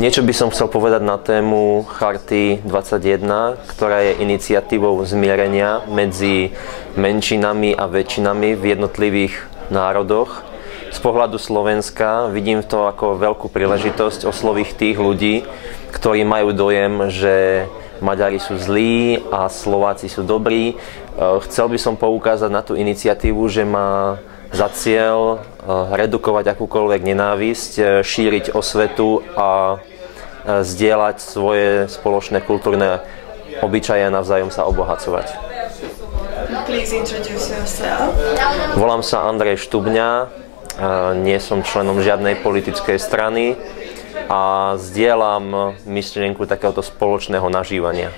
Niečo by som chcel povedať na tému Charty 21, ktorá je iniciatívou zmierenia medzi menšinami a väčšinami v jednotlivých národoch. Z pohľadu Slovenska vidím to ako veľkú príležitosť osloviť tých ľudí, ktorí majú dojem, že Maďari sú zlí a Slováci sú dobrí. Chcel by som poukázať na tú iniciatívu, že má za cieľ redukovať akúkoľvek nenávisť, šíriť osvetu a zdieľať svoje spoločné kultúrne obyčaje a navzájom sa obohacovať. Please introduce yourself. Volám sa Andrej Štubňa, nie som členom žiadnej politickej strany a zdieľam myšlienku takéhoto spoločného nažívania.